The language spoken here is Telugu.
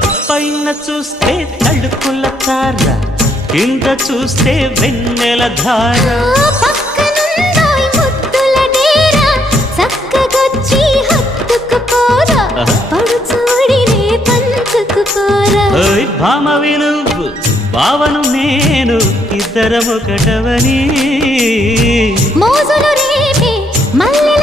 పైన చూస్తే తడుకుల తార, కింద చూస్తే వెన్నెల ధార. పక్కనుందోయ్ ముద్దుల డేరా, చక్కగొచ్చి హత్తుకుపోరా, పడుచూడినే పంచుకుపోరా. భామ వినువు భావను నేను, ఇద్దరమొకటవని మోజులు రేపే మల్లె